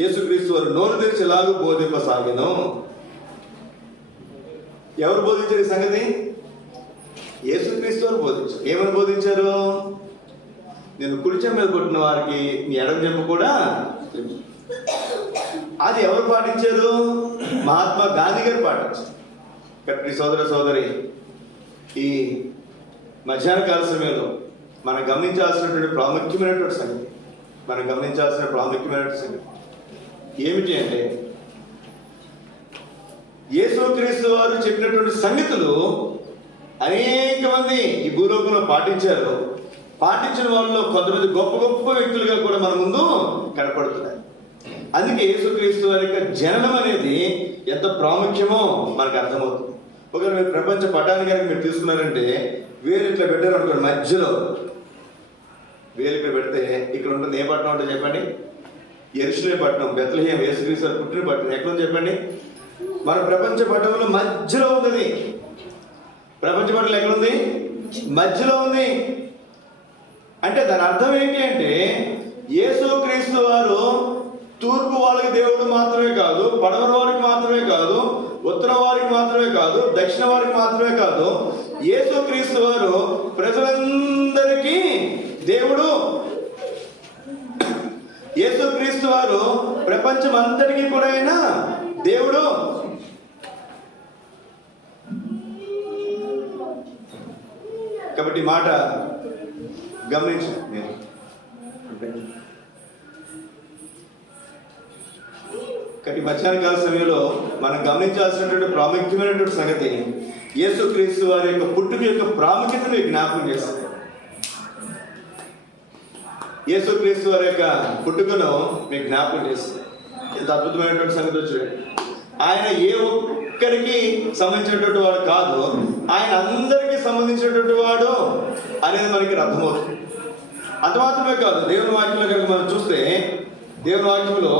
యేసుక్రీస్తు వారు నోరు తెరిచి ఎలాగూ బోధింపసాగెను. ఎవరు బోధించారు ఈ సంగతి? యేసుక్రీస్తు వారు బోధించారు. ఏమని బోధించారు? నేను కుడి చెంప మీద కొట్టిన వారికి నీ ఎడమ చెంప కూడా. అది ఎవరు పాటించారు? మహాత్మా గాంధీ గారు పాటించారు. కాబట్టి సోదర సోదరి, ఈ మధ్యాహ్న కాల సమయంలో మనం గమనించాల్సినటువంటి ప్రాముఖ్యమైనటువంటి సంగతి ఏమిటి అంటే, యేసుక్రీస్తు వారు చెప్పినటువంటి సంగతులు అనేక మంది ఈ భూలోకంలో పాటించారు. పాటించిన వాళ్ళలో కొంతమంది గొప్ప గొప్ప వ్యక్తులుగా కూడా మన ముందు కనపడుతున్నారు. అందుకే యేసుక్రీస్తు వారి యొక్క జననం అనేది ఎంత ప్రాముఖ్యమో మనకు అర్థమవుతుంది. ఒకవేళ మీరు ప్రపంచ పటాన్ని కనుక మీరు తీసుకున్నారంటే వేలు ఇట్లా పెట్టారు అనుకోండి, మధ్యలో వేలు ఇక్కడ పెడితే ఇక్కడ ఉంటుంది. ఏ పట్టణం ఉంటుంది చెప్పండి? యెరూషలేము పట్టణం, బెత్లెహేం, యేసుక్రీస్తు వారు పుట్టిన పట్టణం. ఎక్కడ ఉంది చెప్పండి? మన ప్రపంచ పటంలో మధ్యలో ఉంది. ప్రపంచ పటంలో ఎక్కడుంది? మధ్యలో ఉంది. అంటే దాని అర్థం ఏంటి అంటే యేసుక్రీస్తు వారు తూర్పు వాళ్ళకి దేవుడు మాత్రమే కాదు, పడమర వారికి మాత్రమే కాదు, ఉత్తర వారికి మాత్రమే కాదు, దక్షిణ వారికి మాత్రమే కాదు, యేసుక్రీస్తు వారు ప్రజలందరికీ దేవుడు. యేసుక్రీస్తు వారు ప్రపంచం అంతటికీ కూడా అయినా దేవుడు. కాబట్టి మాట గమనించండి మీరు. కాబట్టి మధ్యాహ్న కాల సమయంలో మనం గమనించాల్సినటువంటి ప్రాముఖ్యమైనటువంటి సంగతి యేసుక్రీస్తు వారి యొక్క పుట్టుక యొక్క ప్రాముఖ్యతను జ్ఞాపకం చేస్తుంది. యేసుక్రీస్తు వారి యొక్క పుట్టుకను మీకు జ్ఞాపకం చేస్తుంది. ఎంత అద్భుతమైనటువంటి సంగతి వచ్చాడు. ఆయన ఏ ఒక్కరికి సంబంధించినటువంటి వాడు కాదు, ఆయన అందరికీ సంబంధించినటువంటి వాడు అనేది మనకి అర్థమవుతుంది. అంత మాత్రమే కాదు, దేవుని వాక్యంలో కనుక మనం చూస్తే, దేవుని వాక్యంలో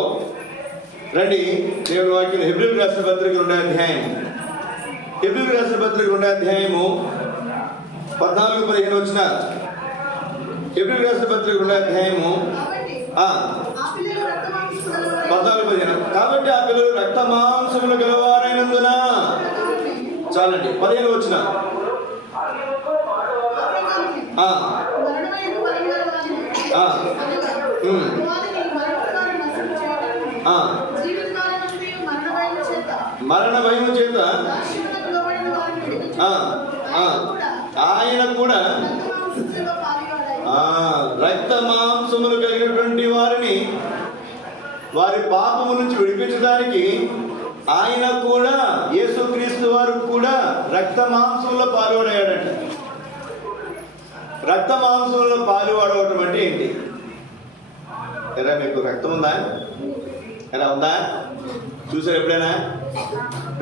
రండి, దేవుని వాక్యం హెబ్రీయులకు రాసిన పత్రిక 2వ అధ్యాయం, హెబ్రీయులకు రాసిన పత్రిక 2వ అధ్యాయము 14-15 వచ్చిన హెబ్రీయులకు రాసిన పత్రిక 2వ అధ్యాయము 14-15. కాబట్టి ఆ పిల్లలు రక్త మాంసములు గలవారైనందున, చాలండి 15 వచ్చిన మరణ భయము చేత ఆయన కూడా రక్త మాంసములు కలిగినటువంటి వారిని వారి పాపము నుంచి విడిపించడానికి ఆయన కూడా, యేసుక్రీస్తు వారు కూడా రక్త మాంసంలో పాల్గొనయ్యాడంట. రక్త మాంసంలో పాలువాడవటం అంటే ఏంటి? ఎలా మీకు రక్తం ఉందా? ఎలా ఉందా? చూసారు ఎప్పుడైనా?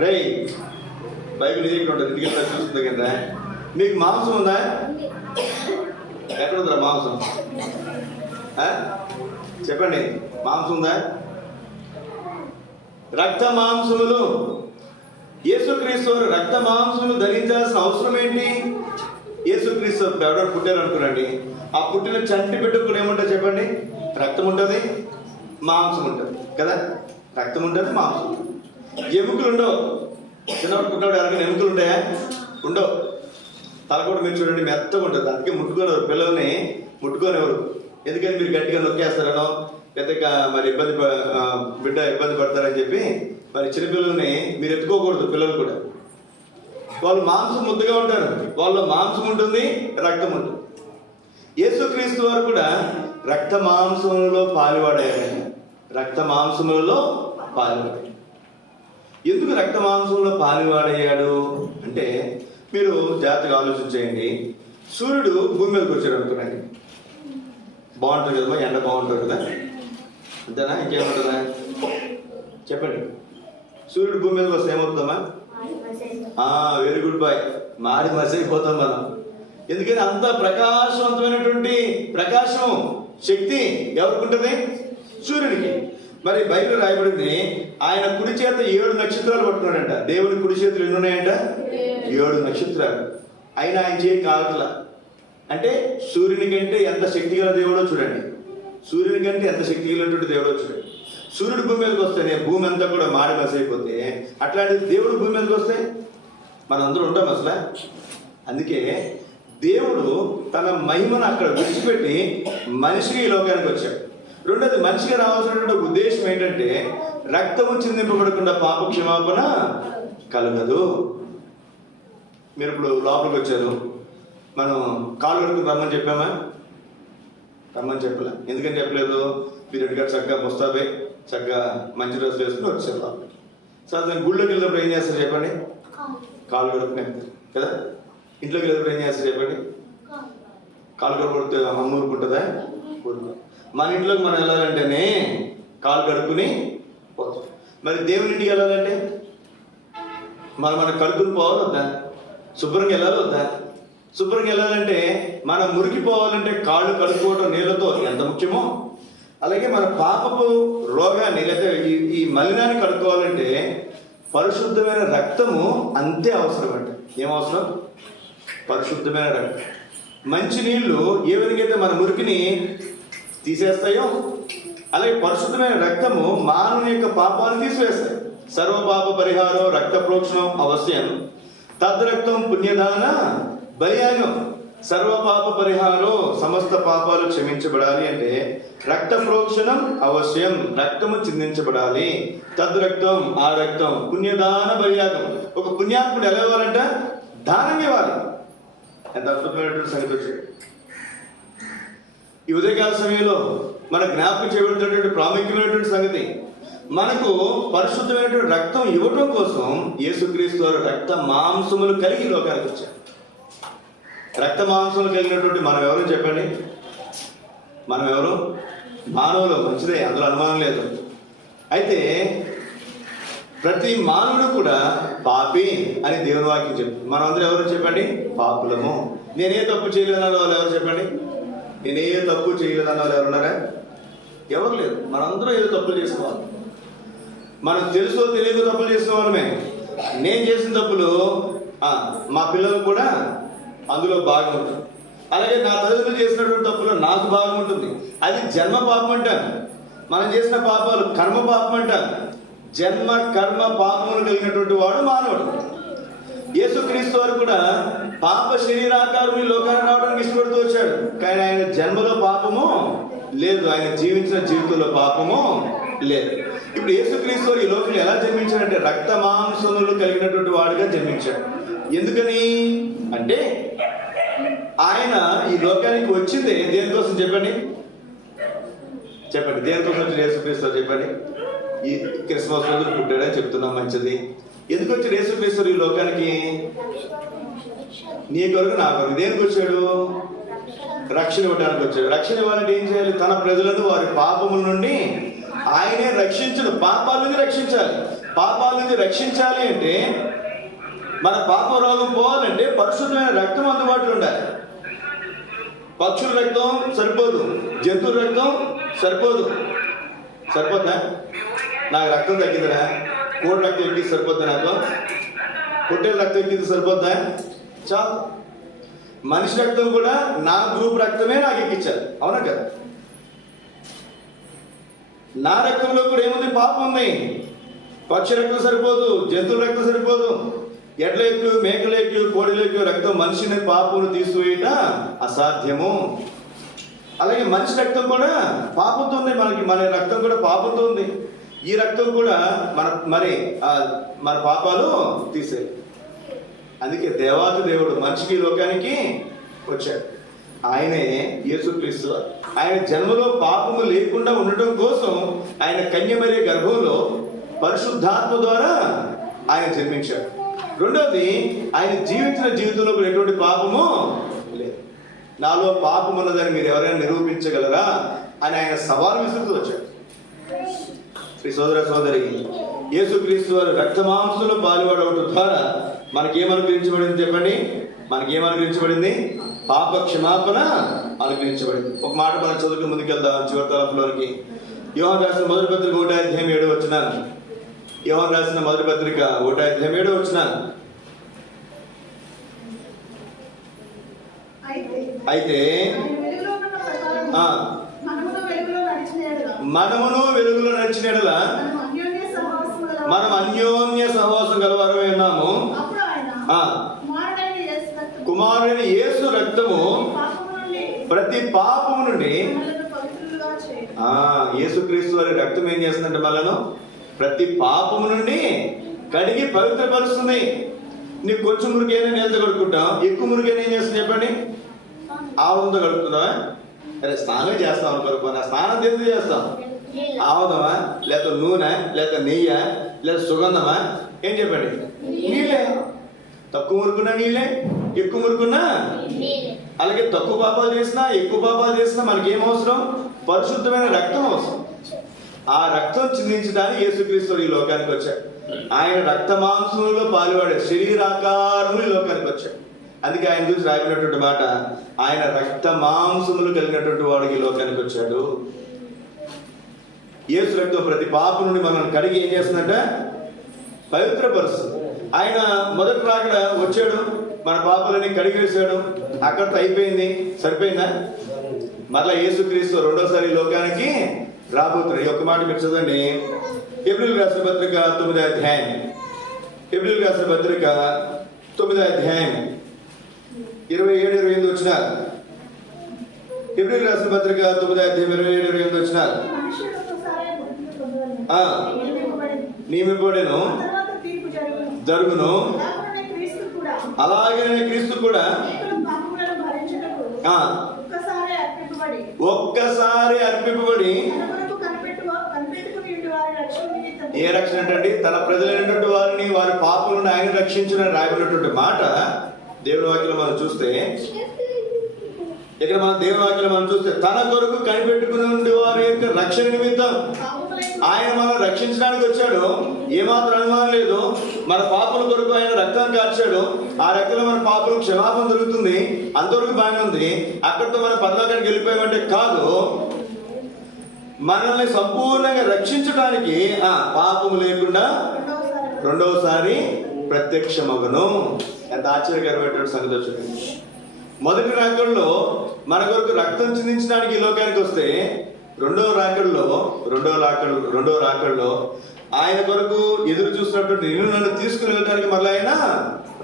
రే బైబిల్ ఇది ఉంటుంది, ఇంటికి చూస్తుంది కదా. మీకు మాంసం ఉందా? ఎక్కడ ఉందా మాంసం? చెప్పండి, మాంసం ఉందా? రక్త మాంసములు, యేసుక్రీస్తు వారు రక్త మాంసములు ధరించాల్సిన అవసరం ఏంటి? యేసుక్రీస్తు ఎవరు పుట్టారు అనుకోరండి, ఆ పుట్టిన చంటి బిడ్డకు ఏముంటుంది చెప్పండి? రక్తం ఉంటుంది, మాంసం ఉంటుంది కదా. రక్తం ఉంటుంది, మాంసం ఉంటుంది. ఎముకలు ఉండవు. చిన్నప్పుడు పుట్టినప్పుడు ఎవరికైనా ఎముకలు ఉంటాయా? ఉండవు. తల కూడా మీరు చూడండి మెత్తగా ఉంటుంది. అందుకే ముట్టుకోనివ్వరు, పిల్లల్ని ముట్టుకోనివ్వరు. ఎందుకని? మీరు గట్టిగా నొక్కేస్తారనో, పెద్దగా మరి బిడ్డ ఇబ్బంది పడతారని చెప్పి మరి చిన్నపిల్లల్ని మీరు ఎత్తుకోకూడదు. పిల్లలు కూడా వాళ్ళు మాంసం ముద్దగా ఉంటారు, వాళ్ళలో మాంసం ఉంటుంది, రక్తం ఉంటుంది. యేసుక్రీస్తు వారు కూడా రక్త మాంసములలో పాలువాడారు. రక్త మాంసములలో పాలువాడాడు. ఎందుకు రక్త మాంసంలో పాలువాడయ్యాడు అంటే, మీరు జాగ్రత్తగా ఆలోచించేయండి. సూర్యుడు భూమి మీదకి వచ్చాడు అనుకున్నాండి, బాగుంటుంది కదమ్మా, ఎండ బాగుంటుంది కదా, అంతేనా? ఇంకేముంటుందా చెప్పండి? సూర్యుడు భూమి మీదకి వస్తే ఏమవుతుందమ్మా? వెరీ గుడ్ బాయ్, మాడి మసైపోతాం మనం. ఎందుకని? అంత ప్రకాశవంతమైనటువంటి ప్రకాశం, శక్తి ఎవరికి ఉంటుంది? సూర్యుడికి. మరి బైబిల్ రాయబడింది, ఆయన కుడి చేత 7 నక్షత్రాలు పట్టుకున్నాడంట. దేవుని కుడి చేతులు ఎన్ని ఉన్నాయంట? 7 నక్షత్రాలు. అయినా ఆయన చేయి కాలట్లా. అంటే సూర్యుని కంటే ఎంత శక్తి గల దేవుడో చూడండి. సూర్యుని కంటే ఎంత శక్తి కలిగినటువంటి దేవుడో చూడండి. సూర్యుడు భూమి మీదకి వస్తేనే భూమి అంతా కూడా మాడి మసైపోతే, అట్లాంటి దేవుడు భూమి మీదకి వస్తే మనం అందరూ ఉంటాం అసలు. అందుకే దేవుడు తన మహిమను అక్కడ విడిచిపెట్టి మనిషికి ఈ లోకానికి వచ్చాడు. రెండోది, మనిషికి రావాల్సినటువంటి ఉద్దేశం ఏంటంటే, రక్తము చిందింపబడకుండా పాప క్షమాపణ కలగదు. మీరు ఇప్పుడు లోపలికి వచ్చారు, మనం కాళ్ళు కడుక్కుని రమ్మని చెప్పామా? రమ్మని చెప్పలే. ఎందుకని చెప్పలేదు? పీరియడ్ గారు చక్కగా ముస్తాబే చక్కగా మంచి డ్రెస్సులు వేసుకుని వచ్చారు లోపలికి. సాధారణ గుళ్ళోకి వెళ్ళినప్పుడు ఏం చేస్తారు చెప్పండి? కాళ్ళు కడుక్కుని వెళ్తారు కదా. ఇంట్లోకి వెళ్ళినప్పుడు ఏం చేస్తారు చెప్పండి? కాళ్ళు కడుక్కొడితే అమ్మ ఊరుకుంటుందా? ఊరుకో. మన ఇంట్లోకి మనం వెళ్ళాలంటేనే కాళ్ళు కడుక్కుని పోతాం. మరి దేవుని ఇంటికి వెళ్ళాలంటే మన కడుపులు పోవాలి వద్దా? శుభ్రంగా వెళ్ళాలి వద్దా? శుభ్రంగా వెళ్ళాలంటే మనం మురికిపోవాలంటే కాళ్ళు కడుక్కోవడం నీళ్ళతో ఎంత ముఖ్యమో, అలాగే మన పాపపు రోగాన్ని లేదా ఈ మలినాన్ని కడుక్కోవాలంటే పరిశుద్ధమైన రక్తము అంతే అవసరం అండి. ఏమవసరం? పరిశుద్ధమైన రక్తం. మంచి నీళ్లు ఏ విధంగా మన మురికిని తీసేస్తాయో అలాగే పరిశుద్ధమైన రక్తము మానవుని యొక్క పాపాలను తీసివేస్తాయి. సర్వపాప పరిహారం రక్త ప్రోక్షణం అవశ్యం, తద్రక్తం పుణ్యదాన బలియాగం. సర్వపాప పరిహారం సమస్త పాపాలు క్షమించబడాలి అంటే రక్త ప్రోక్షణం అవశ్యం, రక్తము చిందించబడాలి. తద్రక్తం ఆ రక్తం పుణ్యదాన బలియాగం. ఒక పుణ్యాత్ముడు ఎలా ఇవ్వాలంట? దానం ఇవ్వాలి. ఎంత అద్భుతమైనటువంటి సంగతి వచ్చాడు. ఈ ఉదయకాల సమయంలో మన జ్ఞాపకం చేయబడుతున్నటువంటి ప్రాముఖ్యమైనటువంటి సంగతి, మనకు పరిశుద్ధమైనటువంటి రక్తం ఇవ్వటం కోసం యేసుక్రీస్తు వారు రక్త మాంసములు కలిగి లోకానికి వచ్చారు. రక్త మాంసములు కలిగినటువంటి మనం ఎవరు చెప్పండి? మనం ఎవరు? మానవులు. మంచిదే, అందులో అనుమానం లేదు. అయితే ప్రతి మానవుడు కూడా పాపి అని దేవుని వాక్యం చెప్తుంది. మనం అందరూ ఎవరు చెప్పండి? పాపులము. నేనే తప్పు చేయలేదన్న వాళ్ళు ఎవరు చెప్పండి? నేనే తప్పు చేయలేదన్న వాళ్ళు ఎవరున్నారా? ఎవరు లేదు. మనందరూ ఏదో తప్పులు చేసుకోవాలి. మనం తెలుసో తెలియకో తప్పులు చేసిన వాళ్ళమే. నేను చేసిన తప్పులు మా పిల్లలకు కూడా అందులో భాగం ఉంటుంది. అలాగే నా తల్లిదండ్రులు చేసినటువంటి తప్పులు నాకు భాగం ఉంటుంది. అది జన్మ పాపం అంటాను. మనం చేసిన పాపాలు కర్మ పాపం అంటాను. జన్మ కర్మ పాపములు కలిగినటువంటి వాడు మానవుడు. యేసుక్రీస్తు వారు కూడా పాప శరీరాకారం ఈ లోకాన్ని రావడానికి ఇష్టపడుతూ వచ్చాడు. కానీ ఆయన జన్మలో పాపము లేదు, ఆయన జీవించిన జీవితంలో పాపము లేదు. ఇప్పుడు యేసుక్రీస్తు వారు ఈ లోకంలో ఎలా జన్మించాడంటే రక్త మాంసములు కలిగినటువంటి వాడుగా జన్మించాడు. ఎందుకని అంటే ఆయన ఈ లోకానికి వచ్చింది దేనికోసం చెప్పండి? చెప్పండి, దేనికోసం వచ్చి యేసుక్రీస్తు చెప్పండి? ఈ క్రిస్మస్ రోజు పుట్టాడని చెప్తున్నాం, మంచిది. ఎందుకు వచ్చాడు యేసుక్రీస్తు ఈ లోకానికి? నీ కొరకు నా కొరకు. దేనికి వచ్చాడు? రక్షణ ఇవ్వడానికి వచ్చాడు. రక్షణ ఇవ్వాలంటే ఏం చేయాలి? తన ప్రజలను వారి పాపముల నుండి ఆయనే రక్షించడు. పాపాల నుంచి రక్షించాలి. పాపాల నుంచి రక్షించాలి అంటే మన పాప రోగం పోవాలంటే పరిశుద్ధమైన రక్తం అందుబాటులో ఉండాలి. పక్షుల రక్తం సరిపోదు, జంతువుల రక్తం సరిపోదు. సరిపోద్దా? నాకు రక్తం తగ్గిందిరా, కోడి రక్తం ఎక్కింది సరిపోద్దా? నాకు పొట్టేల రక్తం ఎక్కింది సరిపోద్దా? చాలు. మనిషి రక్తం కూడా నా గ్రూప్ రక్తమే నాకు ఎక్కించాలి. అవునా కదా? నా రక్తంలో కూడా ఏముంది? పాపం ఉంది. పక్షి రక్తం సరిపోదు, జంతువుల రక్తం సరిపోదు. ఎడ్ల ఎక్కువ, మేకల ఎక్కువ, కోడిల ఎక్కువ రక్తం మనిషిని పాపమును తీసివేయట అసాధ్యము. అలాగే మనిషి రక్తం కూడా పాపంతో ఉంది. మన రక్తం కూడా పాపంతో ఉంది. ఈ రక్తం కూడా మన పాపాలు తీసే. అందుకే దేవాది దేవుడు మనిషికి లోకానికి వచ్చాడు. ఆయనే యేసుక్రీస్తు. ఆయన జన్మలో పాపము లేకుండా ఉండటం కోసం ఆయన కన్యమరియే గర్భంలో పరిశుద్ధాత్మ ద్వారా ఆయన జన్మించాడు. రెండోది, ఆయన జీవించిన జీవితంలో కూడా ఎటువంటి పాపము లేదు. నాలో పాపం ఉన్నదని మీరు ఎవరైనా నిరూపించగలరా అని ఆయన సవాల్ విసురుతూ వచ్చాడు. శ్రీ సోదర సోదరి, యేసుక్రీస్తు వారు రక్తమాంసంలో పాలువాడవటం ద్వారా మనకేమనుగ్రహించబడింది చెప్పండి? మనకేమనుగ్రహించబడింది? పాప క్షమాపణ అనుగ్రహించబడింది. ఒక మాట మనం చదువుకుని ముందుకెళ్దాం చివరి తరపులోనికి. యోహాను రాసిన మొదటి పత్రిక 1:7 యోహాను రాసిన మొదటి పత్రిక 1:7 అయితే మనమును వెలుగులో నడిచిన యెడల మనం అన్యోన్య సహవాసం గలవారమై ఉన్నాము. కుమారుని యేసు రక్తము ప్రతి పాపము నుండి. యేసుక్రీస్తు వారి రక్తం ఏం చేస్తుందంటే మనను ప్రతి పాపము నుండి కడిగి పవిత్రపరుస్తుంది. నీకు కొంచెం మురికైనా నీళ్ళతో కడుక్కుంటాం, ఎక్కువ మురికైనా ఏం చేస్తుంది చెప్పండి? ఆవుదంతో కడుక్కున్నావా? అరే స్నానం చేస్తాం అనుకోరు, స్నానం ఎందుకు చేస్తాం? ఆవుదమా, లేకపోతే నూనె, లేకపోతే నెయ్య, లేదా సుగంధమా? ఏం చెప్పండి? నీళ్ళే. తక్కువ మురుకున్నా నీళ్ళే, ఎక్కువ మురుకున్నా. అలాగే తక్కువ పాపాలు చేసినా ఎక్కువ పాపాలు చేసినా మనకేం అవసరం? పరిశుద్ధమైన రక్తం అవసరం. ఆ రక్తం చిందించడానికి యేసుక్రీస్తు ఈ లోకానికి వచ్చాడు. ఆయన రక్త మాంసములలో పాలువాడాడు, శరీరాకారము ఈ లోకానికి వచ్చాడు. అందుకే ఆయన గురించి రాయబడినటువంటి మాట, ఆయన రక్త మాంసములు కలిగినటువంటి వాడికి ఈ లోకానికి వచ్చాడు. యేసు రక్తం ప్రతి పాపం నుండి మనల్ని కడిగి ఏం చేస్తుందంట, పవిత్రపరుస్తుంది. ఆయన మొదటి రాకడ వచ్చాడు, మన పాపాలని కడిగేశాడు, అక్కడితో అయిపోయింది. సరిపోయిందా? మరలా యేసుక్రీస్తు రెండోసారి లోకానికి రాబోతున్నాడు. ఈ ఒక్క మాట మీరు చదవండి. హెబ్రీయులకు రాసిన పత్రిక 9వ అధ్యాయం, హెబ్రీయులకు రాసిన పత్రిక 9వ అధ్యాయం 27-28 వచ్చినారు. హెబ్రీయులకు రాసిన పత్రిక 9వ అధ్యాయం 27-28 వచ్చినారు. నియమింపబడెను, జరుగును, అలాగే క్రీస్తు కూడా ఒక్కసారి అర్పింపబడి, ఏ రక్షణ అంటే తన ప్రజలైనటువంటి వారిని వారి పాపలను ఆయన రక్షించిన రాయబడినటువంటి మాట దేవుని వాక్యంలో మనం చూస్తే, ఇక్కడ మన దేవుని వాక్యంలో మనం చూస్తే తన కొరకు కనిపెట్టుకుని వారి యొక్క రక్షణ నిమిత్తం ఆయన మనం రక్షించడానికి వచ్చాడు. ఏమాత్రం అనుమానం లేదు. మన పాపల కొరకు ఆయన రక్తం కార్చాడు. ఆ రక్తంలో మన పాపలకు క్షమాపణ దొరుకుతుంది. అంతవరకు బాగానే ఉంది. అక్కడితో మనం పరలోకానికి వెళ్ళిపోయామంటే కాదు, మనల్ని సంపూర్ణంగా రక్షించడానికి పాపము లేకుండా రెండవసారి ప్రత్యక్షమగును. ఎంత ఆశ్చర్యకరమైనటువంటి సంగతి వచ్చింది. మొదటి రాకడలో మన కొరకు రక్తం చిందించడానికి ఈ లోకానికి వస్తే, రెండో రాకడలో ఆయన కొరకు ఎదురు చూసినటువంటి నిన్ను నన్ను తీసుకుని వెళ్ళడానికి మళ్ళీ ఆయన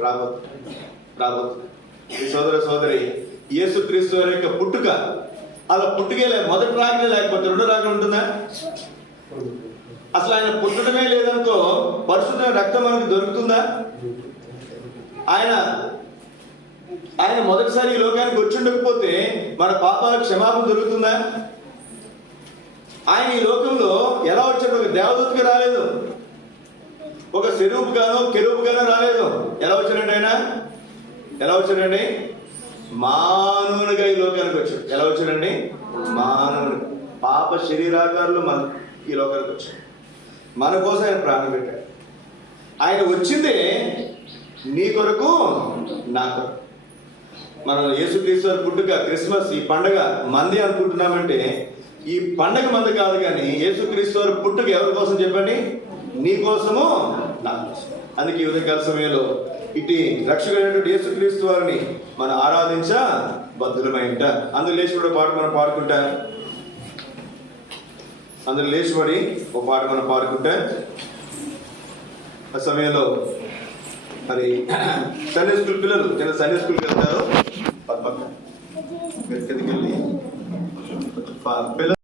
రాబోతుంది. ఈ సోదరి యేసుక్రీస్తు వారి యొక్క పుట్టుక అలా పుట్టుకే లేదు. మొదటి రాకడే లేకపోతే రెండో రాకడ ఉంటుందా? అసలు ఆయన పుట్టడమే లేదనుకో పరిశుద్ధ రక్తం మనకు దొరుకుతుందా? ఆయన మొదటిసారి ఈ లోకానికి వచ్చి ఉండకపోతే మన పాపాలకు క్షమాపణ దొరుకుతుందా? ఆయన ఈ లోకంలో ఎలా వచ్చాడు? ఒక దేవదూతగా రాలేదు, ఒక కెరూబుగానో రాలేదు. ఎలా వచ్చాడండి? మానవునిగా ఈ లోకానికి వచ్చాడు. ఎలా వచ్చాడండి? మానవుని పాప శరీరాకారులు మన ఈ లోకానికి వచ్చాడు. మన కోసం ఆయన ప్రాణం పెట్టాడు. ఆయన వచ్చిందే నీ కొరకు, నా కొరకు. మనం యేసుక్రీస్తు వారి పుట్టుక, క్రిస్మస్, ఈ పండగ మంది అనుకుంటున్నామంటే ఈ పండగ మంది కాదు. కానీ యేసుక్రీస్తు వారి పుట్టుక ఎవరి కోసం చెప్పండి? నీ కోసము, నా కోసం. అందుకే ఈ ఉదయకాల సమయంలో ఇటు రక్షకుడైనటువంటి యేసుక్రీస్తు వారిని మనం ఆరాధించ బద్ధులమైంట. అందులో లేచిపడి పాట మనం పాడుకుంటా, ఆ సమయంలో మరి సండే స్కూల్ పిల్లలు సండే స్కూల్కి వెళ్తారు. పక్క కిందకి వెళ్ళి పిల్లలు